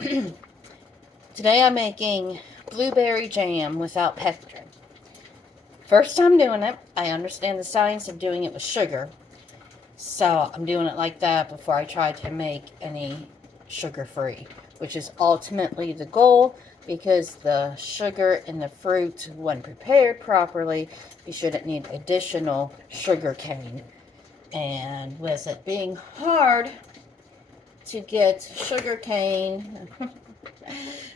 Today I'm making blueberry jam without pectin. First time doing it. I understand the science of doing it with sugar. So I'm doing it like that before I try to make any sugar-free, which is ultimately the goal, because the sugar in the fruit, when prepared properly, you shouldn't need additional sugar cane. And with it being hard to get sugar cane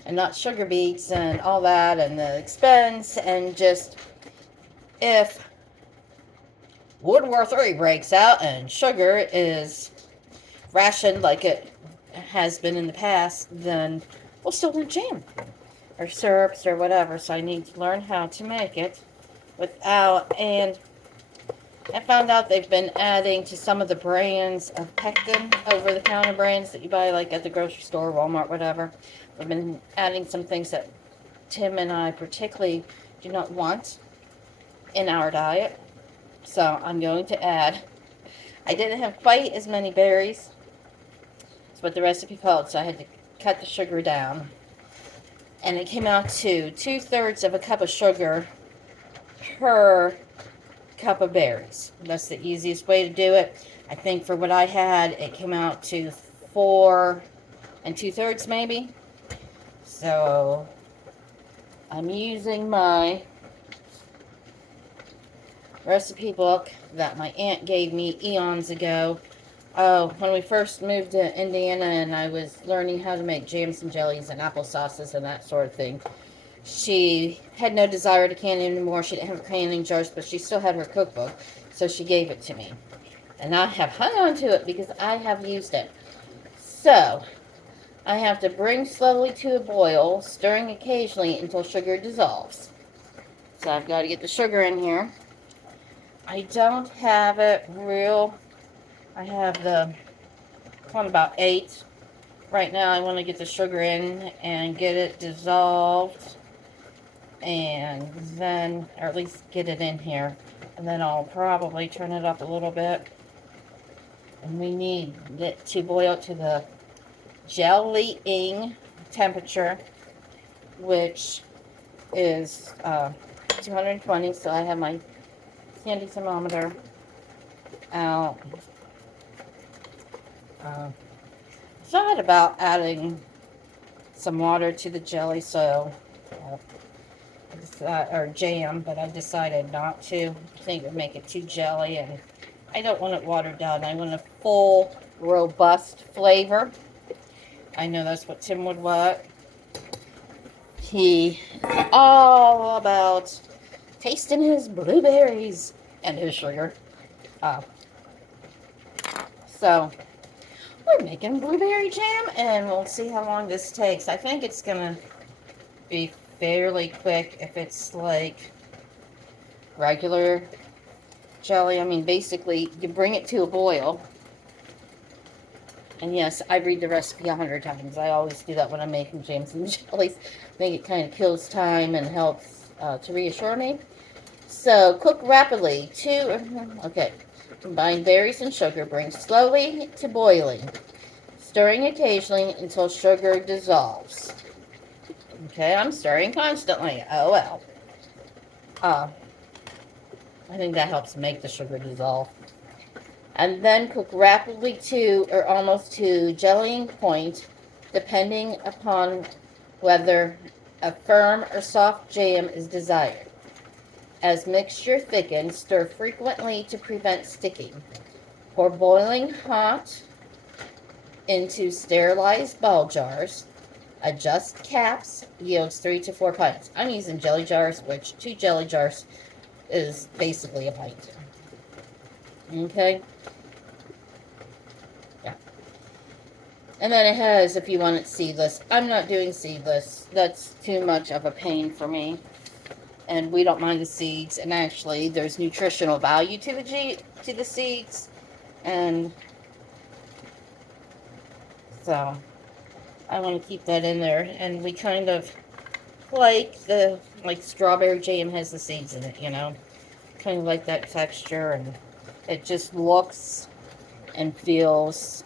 and not sugar beets and all that, and the expense, and just if World War III breaks out and sugar is rationed like it has been in the past, then we'll still need jam or syrups or whatever. So I need to learn how to make it without. And I found out they've been adding to some of the brands of pectin, over-the-counter brands that you buy like at the grocery store, Walmart, whatever. They've been adding some things that Tim and I particularly do not want in our diet. So I'm going to add. I didn't have quite as many berries as what the recipe called, so I had to cut the sugar down. And it came out to 2/3 of a cup of sugar per cup of berries. That's the easiest way to do it. I think for what I had, it came out to 4 2/3 maybe. So I'm using my recipe book that my aunt gave me eons ago. Oh, when we first moved to Indiana and I was learning how to make jams and jellies and apple sauces and that sort of thing. She had no desire to can anymore. She didn't have canning jars, but she still had her cookbook, so she gave it to me. And I have hung on to it because I have used it. So, I have to bring slowly to a boil, stirring occasionally until sugar dissolves. So I've got to get the sugar in here. I don't have it real. I have the one about 8. Right now I want to get the sugar in and get it dissolved, and then, or at least get it in here, and then I'll probably turn it up a little bit. And we need it to boil to the jellying temperature, which is 220. So I have my candy thermometer out. I thought about adding some water to the jelly, so or jam, but I decided not to. I think it would make it too jelly, and I don't want it watered down. I want a full, robust flavor. I know that's what Tim would want. He is all about tasting his blueberries and his sugar. So we're making blueberry jam, and we'll see how long this takes. I think it's gonna be fairly quick if it's like regular jelly. I mean, basically, you bring it to a boil. And yes, I read the recipe 100 times. I always do that when I'm making jams and jellies. I think it kind of kills time and helps to reassure me. So, cook rapidly. Okay. Combine berries and sugar. Bring slowly to boiling, stirring occasionally until sugar dissolves. Okay, I'm stirring constantly. Oh well. I think that helps make the sugar dissolve. And then cook rapidly to or almost to jellying point, depending upon whether a firm or soft jam is desired. As mixture thickens, stir frequently to prevent sticking. Pour boiling hot into sterilized ball jars. Adjust caps, yields 3 to 4 pints. I'm using jelly jars, which 2 jelly jars is basically a pint. Okay? Yeah. And then it has, if you want it seedless. I'm not doing seedless. That's too much of a pain for me. And we don't mind the seeds. And actually, there's nutritional value to the seeds. And so I want to keep that in there. And we kind of like strawberry jam has the seeds in it, you know. Kind of like that texture, and it just looks and feels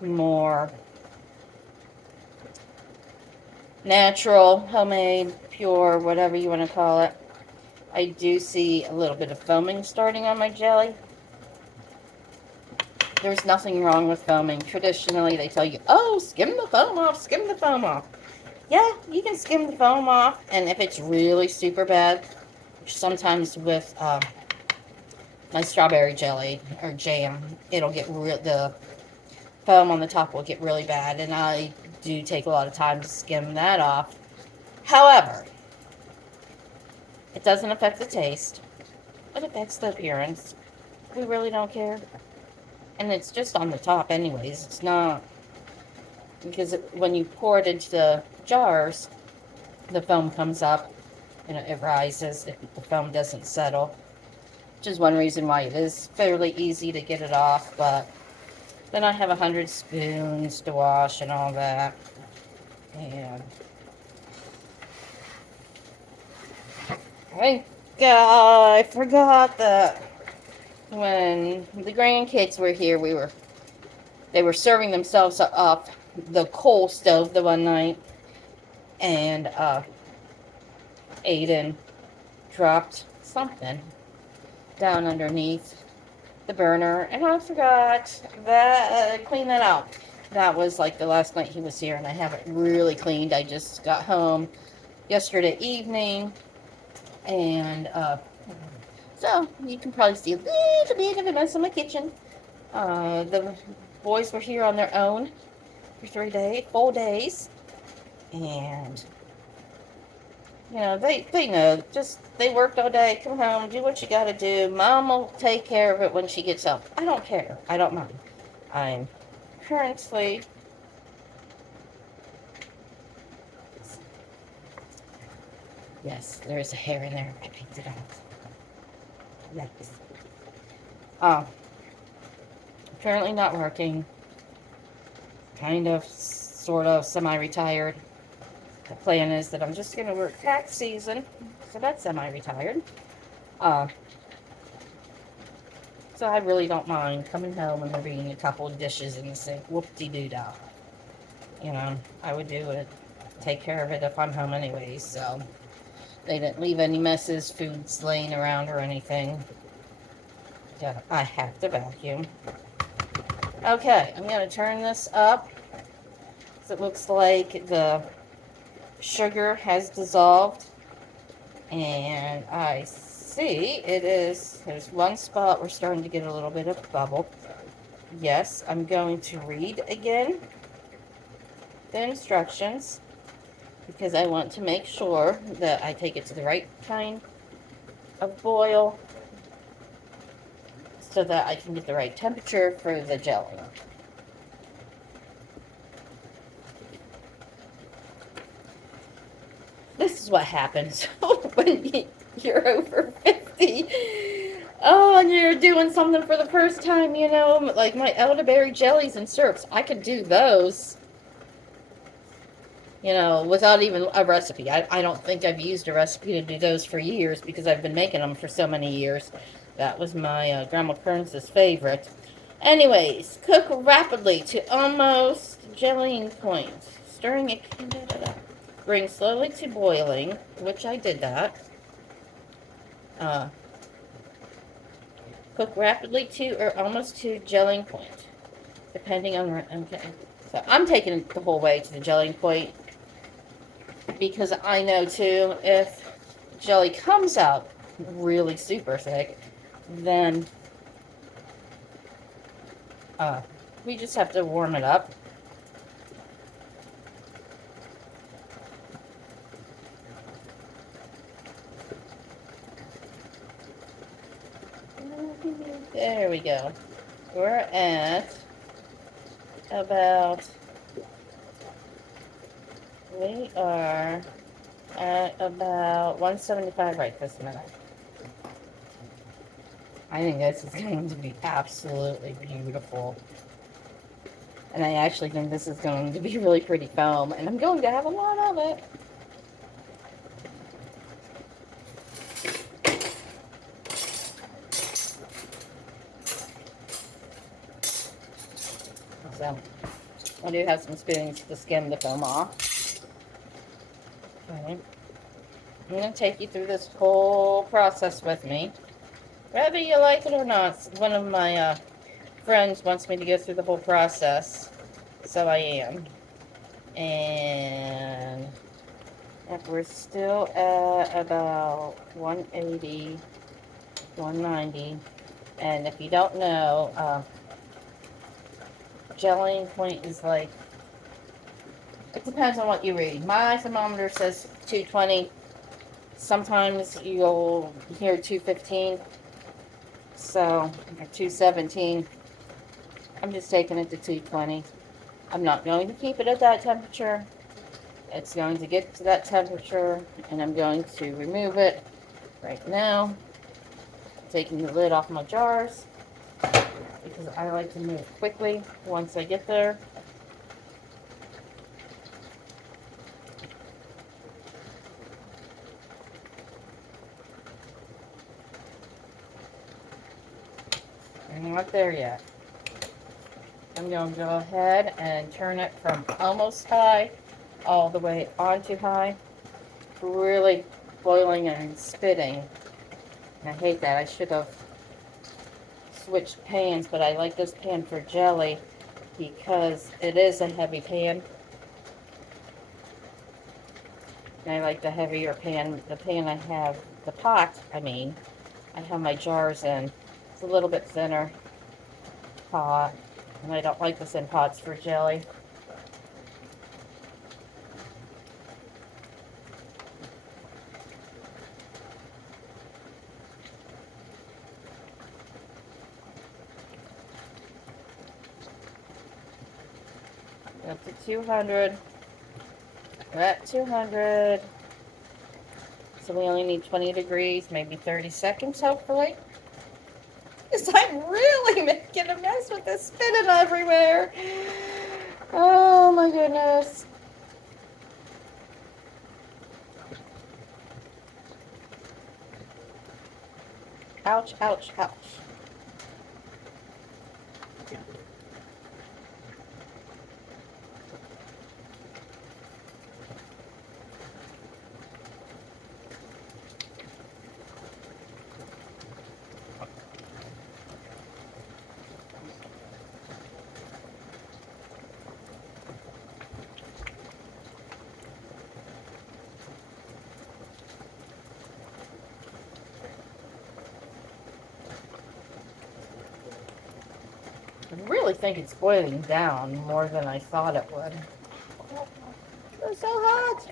more natural, homemade, pure, whatever you want to call it. I do see a little bit of foaming starting on my jelly. There's nothing wrong with foaming. Traditionally, they tell you, oh, skim the foam off, skim the foam off. Yeah, you can skim the foam off, and if it's really super bad, sometimes with my strawberry jelly or jam, it'll get the foam on the top will get really bad, and I do take a lot of time to skim that off. However, it doesn't affect the taste. It affects the appearance. We really don't care. And it's just on the top anyways. It's not, because when you pour it into the jars, the foam comes up and it rises if the foam doesn't settle. Which is one reason why it is fairly easy to get it off, but then I have 100 spoons to wash and all that. And I forgot that when the grandkids were here, they were serving themselves off the coal stove the one night, and Aiden dropped something down underneath the burner, and I forgot that clean that out. That was like the last night he was here, and I haven't really cleaned. I just got home yesterday evening, and so you can probably see a little bit of a mess in my kitchen. The boys were here on their own for 4 days, and you know, they know, just, they worked all day, come home, do what you gotta do. Mom will take care of it when she gets up. I don't care. I don't mind. I'm currently, yes, there's a hair in there. I picked it up. Yes. Currently not working. Kind of, sort of, semi-retired. The plan is that I'm just going to work tax season, so that's semi-retired. So I really don't mind coming home and there being a couple of dishes in the sink. Whoop-de-doo-dah. You know, I would do it, take care of it if I'm home anyways, so they didn't leave any messes, foods laying around or anything. Yeah, I have to vacuum. Okay, I'm going to turn this up. So it looks like the sugar has dissolved, and I see there's one spot we're starting to get a little bit of bubble. Yes, I'm going to read again the instructions because I want to make sure that I take it to the right kind of boil so that I can get the right temperature for the jelly. This is what happens when you're over 50. Oh, and you're doing something for the first time, you know, like my elderberry jellies and syrups. I could do those, you know, without even a recipe. I don't think I've used a recipe to do those for years because I've been making them for so many years. That was my Grandma Kearns' favorite. Anyways, cook rapidly to almost gelling point. Stirring it. Bring slowly to boiling, which I did that. Cook rapidly to or almost to gelling point, depending on, okay. So I'm taking it the whole way to the gelling point because I know too, if jelly comes out really super thick, then we just have to warm it up. There we go. We're at about, we are at about 175 right this minute. I think this is going to be absolutely beautiful. And I actually think this is going to be really pretty foam, and I'm going to have a lot of it. So, I do have some spoons to skim the foam off. Okay. I'm going to take you through this whole process with me. Whether you like it or not, one of my friends wants me to go through the whole process. So I am. And we're still at about 180, 190. And if you don't know, gelling point is like, it depends on what you read. My thermometer says 220. Sometimes you'll hear 215. So, or 217. I'm just taking it to 220. I'm not going to keep it at that temperature. It's going to get to that temperature, and I'm going to remove it right now. Taking the lid off my jars, because I like to move quickly once I get there. I'm not there yet. I'm going to go ahead and turn it from almost high all the way onto high. Really boiling and spitting. And I hate that. I should have switched pans, but I like this pan for jelly because it is a heavy pan. And I like the heavier pan. The pan I have, the pot, I have my jars in. It's a little bit thinner pot. And I don't like the thin pots for jelly. Up to 200. We're at 200. So we only need 20 degrees, maybe 30 seconds, hopefully. Because I'm really making a mess with this spinning everywhere. Oh my goodness. Ouch, ouch, ouch. I really think it's boiling down more than I thought it would. It's so hot.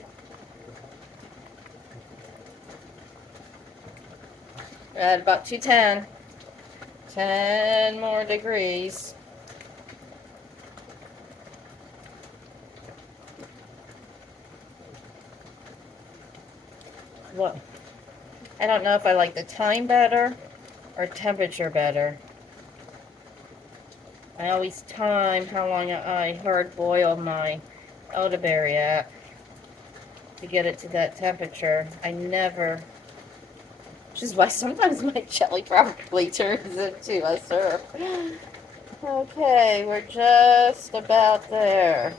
We're at about 210. 10 more degrees. Well, I don't know if I like the time better or temperature better. I always time how long I hard boil my elderberry at to get it to that temperature. I never, which is why sometimes my jelly probably turns into a syrup. Okay, we're just about there.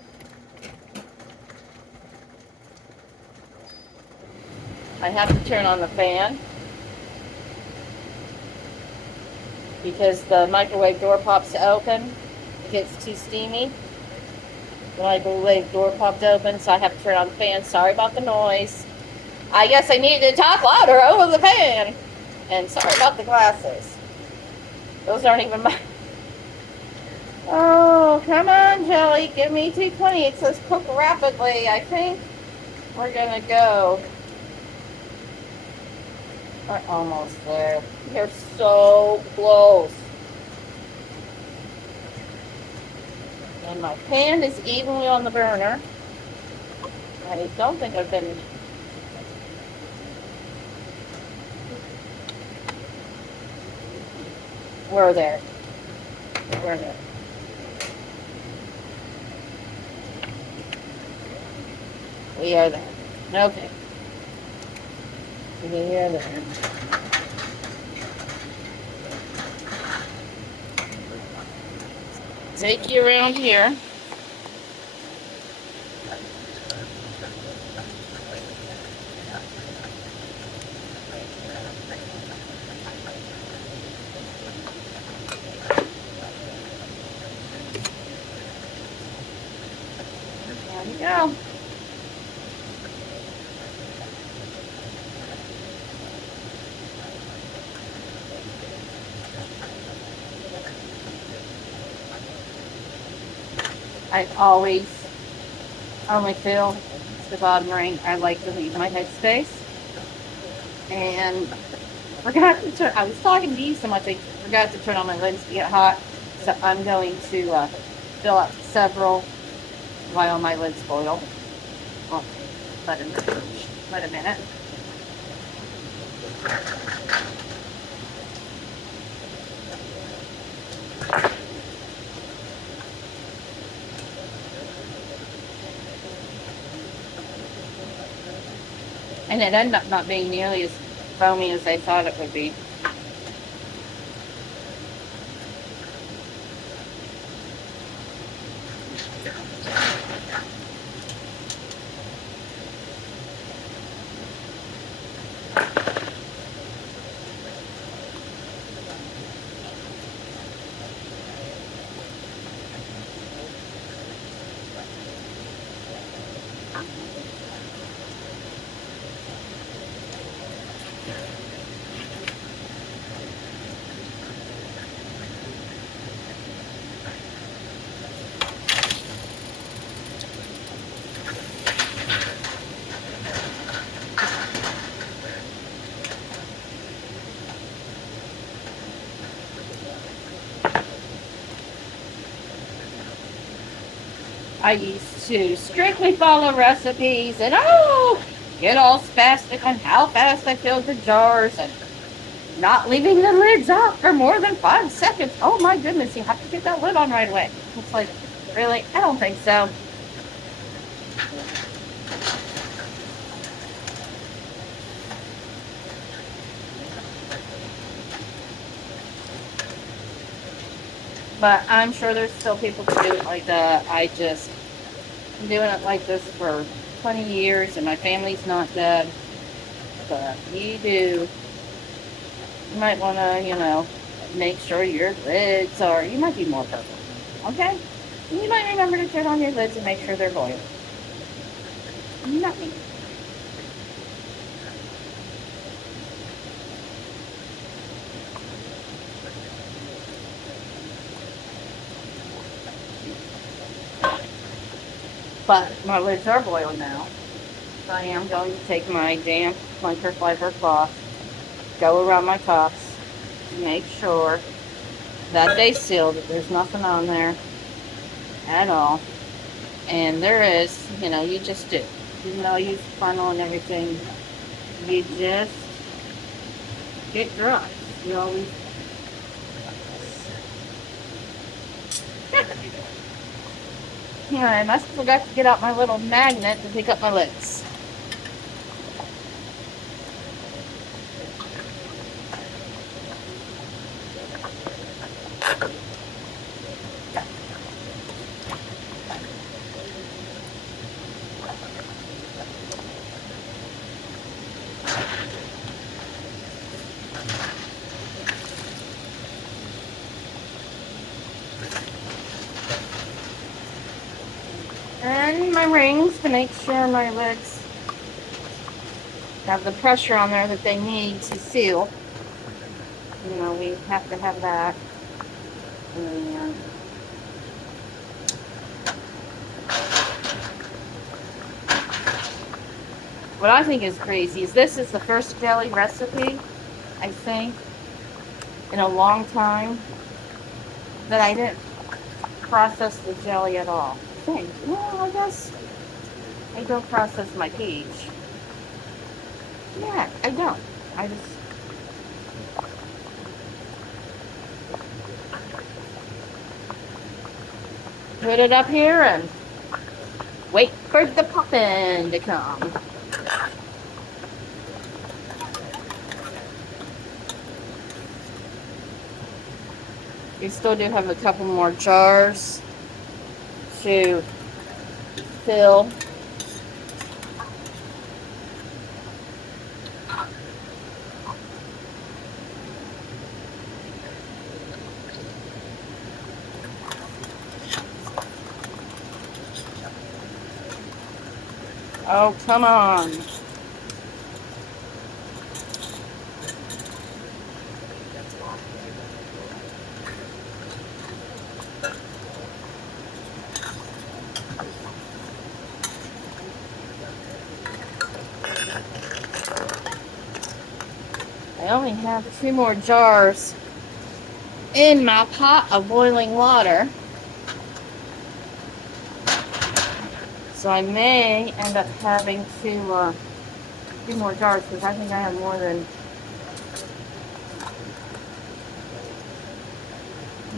I have to turn on the fan because the microwave door pops open. It gets too steamy. The microwave door popped open, so I have to turn on the fan. Sorry about the noise. I guess I needed to talk louder over the fan. And sorry about the glasses. Those aren't even mine. Oh, come on, jelly. Give me 220. It says cook rapidly. I think we're going to go. We're almost there. You're so close. And my pan is evenly on the burner. I don't think I've been... We're there. We're there. We are there. Okay. We are there. Take you around here. There we go. I always only fill the bottom ring. I like to leave my headspace. And forgot to turn, I was talking to you so much I forgot to turn on my lids to get hot. So I'm going to fill up several while my lids boil. Well, let a minute. And it ended up not being nearly as foamy as I thought it would be. I used to strictly follow recipes and get all spastic on how fast I filled the jars and not leaving the lids off for more than 5 seconds. Oh my goodness, you have to get that lid on right away. It's like, really? I don't think so. But I'm sure there's still people who do it like that. I'm doing it like this for 20 years and my family's not dead. But you might want to, make sure your lids you might be more careful. Okay? You might remember to turn on your lids and make sure they're boiled. Not me. But my lids are boiled now. So I am going to take my damp microfiber cloth, go around my tops, make sure that they seal, that there's nothing on there at all. And there is, you just do. Even though I use funnel and everything, you just get dry. You always I must have forgot to get out my little magnet to pick up my lids. And my rings to make sure my lids have the pressure on there that they need to seal. We have to have that. And what I think is crazy is this is the first jelly recipe, I think, in a long time that I didn't process the jelly at all. I guess I don't process my peach. Yeah, I don't. I just put it up here and wait for the poppin' to come. We still do have a couple more jars to fill. Oh, come on. I only have 2 more jars in my pot of boiling water. So I may end up having to 2 more jars because I think I have more than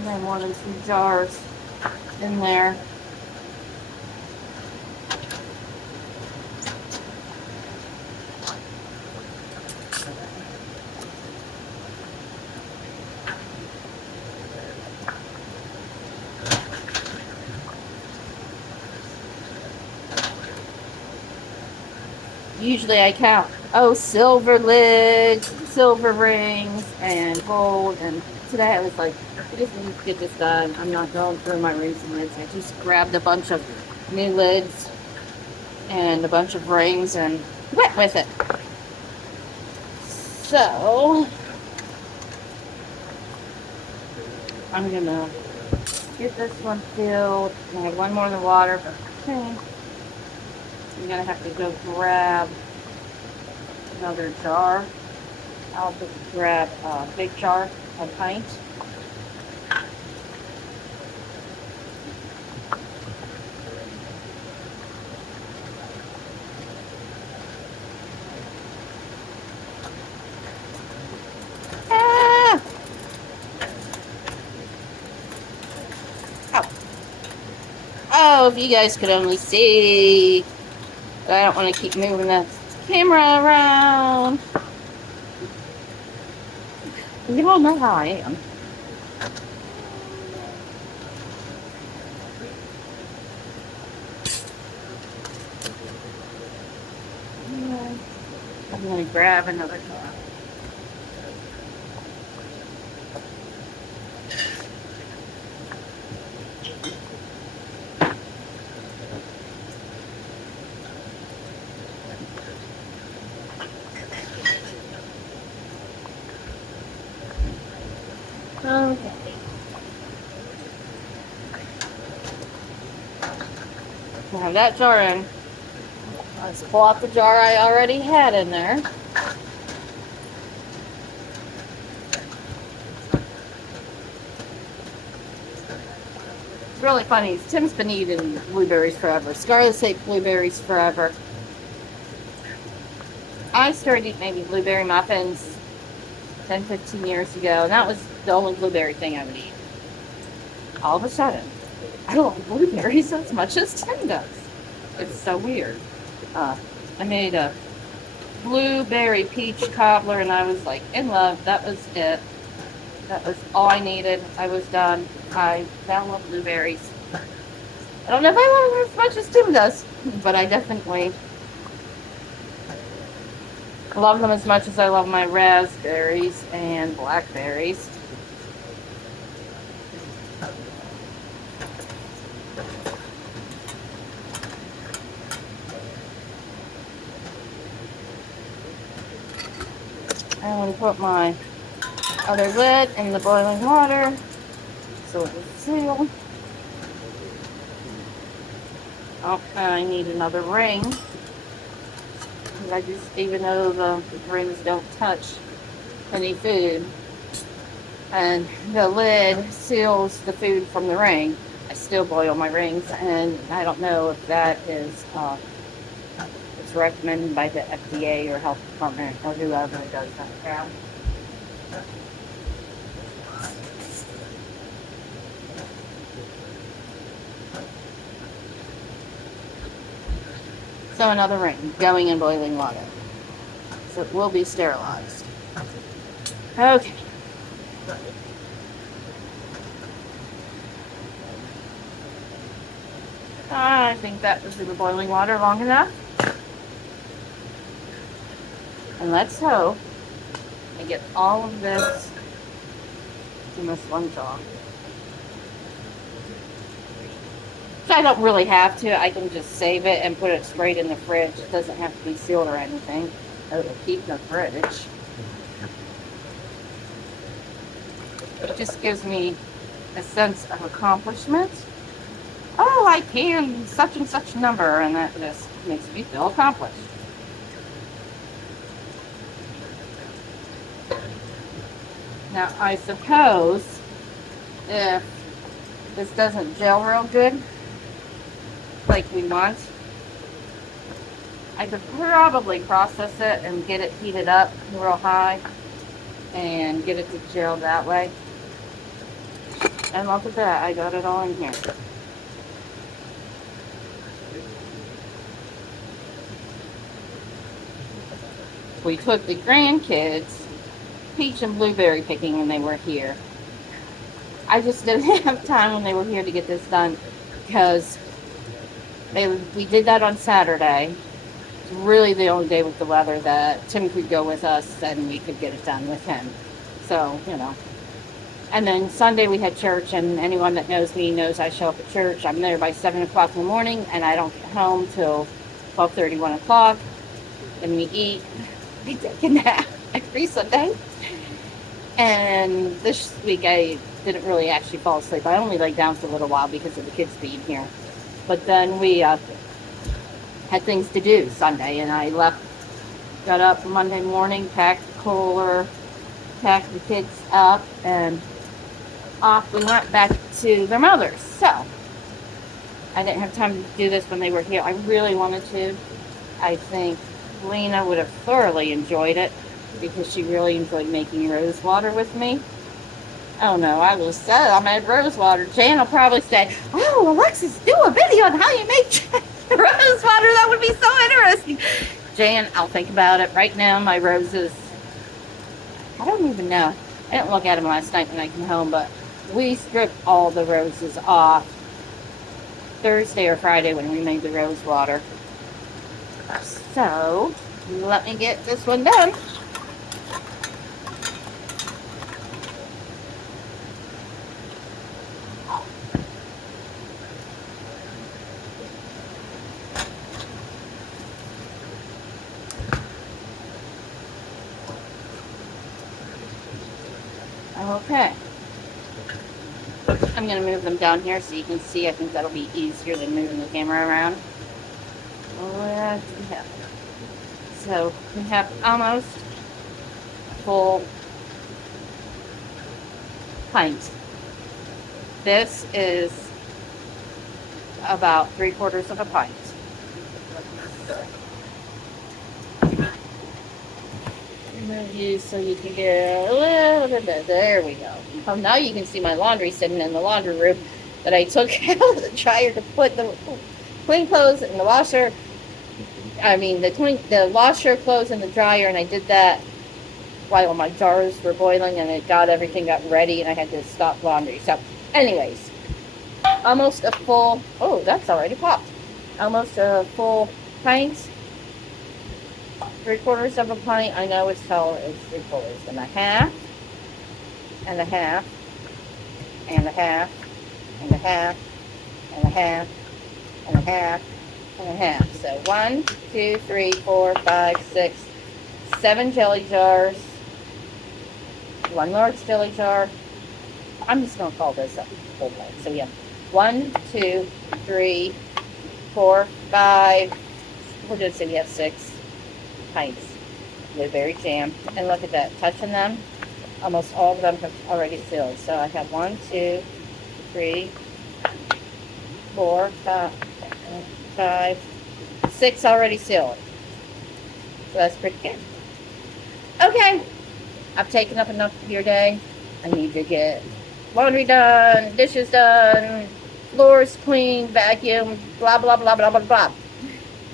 2 jars in there. Usually I count, silver lids, silver rings, and gold. And today I was like, I just need to get this done. I'm not going through my rings and lids. I just grabbed a bunch of new lids and a bunch of rings and went with it. So I'm gonna get this one filled. I have 1 more in the water, but okay. I'm gonna have to go grab another jar. I'll just grab a big jar, a pint. Ah! Oh, if you guys could only see. But I don't want to keep moving the camera around. You all know how I am. I'm going to grab another jar. Okay. I have that jar in. Let's pull out the jar I already had in there. It's really funny. Tim's been eating blueberries forever. Scarlet's ate blueberries forever. I started eating maybe blueberry muffins 10, 15 years ago, and that was the only blueberry thing I would eat. All of a sudden, I don't like blueberries as much as Tim does. It's so weird. I made a blueberry peach cobbler, and I was like in love. That was it. That was all I needed. I was done. I now love blueberries. I don't know if I love them as much as Tim does, but I definitely love them as much as I love my raspberries and blackberries. I'm going to put my other lid in the boiling water so it will seal. Oh, I need another ring. I just, even though the rings don't touch any food and the lid seals the food from the ring, I still boil my rings, and I don't know if that is it's recommended by the FDA or health department or whoever does that. So another ring going in boiling water. So it will be sterilized. Okay. I think that was in the boiling water long enough. And let's hope I get all of this in this one jar. I don't really have to. I can just save it and put it straight in the fridge. It doesn't have to be sealed or anything. It'll keep in the fridge. It just gives me a sense of accomplishment. Oh, I canned such and such number, and that just makes me feel accomplished. Now, I suppose if this doesn't gel real good, like we want, I could probably process it and get it heated up real high and get it to gel that way. And look at that, I got it all in here. We took the grandkids peach and blueberry picking when they were here. I just didn't have time when they were here to get this done because we did that on Saturday. It's really the only day with the weather that Tim could go with us and we could get it done with him. So, you know. And then Sunday we had church, and anyone that knows me knows I show up at church. I'm there by 7 o'clock in the morning, and I don't get home till 12:30, 1 o'clock. Then we eat. We take a nap every Sunday. And this week I didn't really actually fall asleep. I only laid down for a little while because of the kids being here. But then we had things to do Sunday, and I got up Monday morning, packed the cooler, packed the kids up, and off we went back to their mother's. So I didn't have time to do this when they were here. I really wanted to. I think Lena would have thoroughly enjoyed it because she really enjoyed making rose water with me. Oh no, I will say I made rose water. Jan will probably say, "Oh, Alexis, do a video on how you make rose water. That would be so interesting." Jan, I'll think about it. Right now, my roses, I don't even know. I didn't look at them last night when I came home, but we stripped all the roses off Thursday or Friday when we made the rose water. So, let me get this one done. Okay. I'm going to move them down here so you can see. I think that'll be easier than moving the camera around. What do we have? So we have almost a full pint. This is about 3/4 of a pint. So you can get a little bit. There we go. Now you can see my laundry sitting in the laundry room that I took out of the dryer to put the clean clothes in the washer. I mean the washer clothes in the dryer, and I did that while my jars were boiling, and everything got ready, and I had to stop laundry. So, anyways, almost a full. Oh, that's already popped. Almost a full pint. 3/4 of a pint. I know it's taller. It's 3/4 and a half, and a half, and a half, and a half, and a half, and a half, and a half. So 1, 2, 3, 4, 5, 6, 7 jelly jars. 1 large jelly jar. I'm just gonna call this a full pint. So yeah, 1, 2, 3, 4, 5. We're gonna say we have 6 pints of blueberry jam. And look at that, touching them, almost all of them have already filled. So I have 1, 2, 3, 4, 5, 6 already sealed. So that's pretty good. Okay, I've taken up enough of your day. I need to get laundry done, dishes done, floors cleaned, vacuum, blah, blah, blah, blah, blah, blah.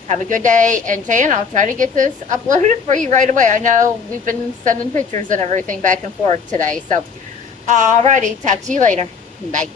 Have a good day, and Jan, I'll try to get this uploaded for you right away. I know we've been sending pictures and everything back and forth today, so alrighty, talk to you later. Bye.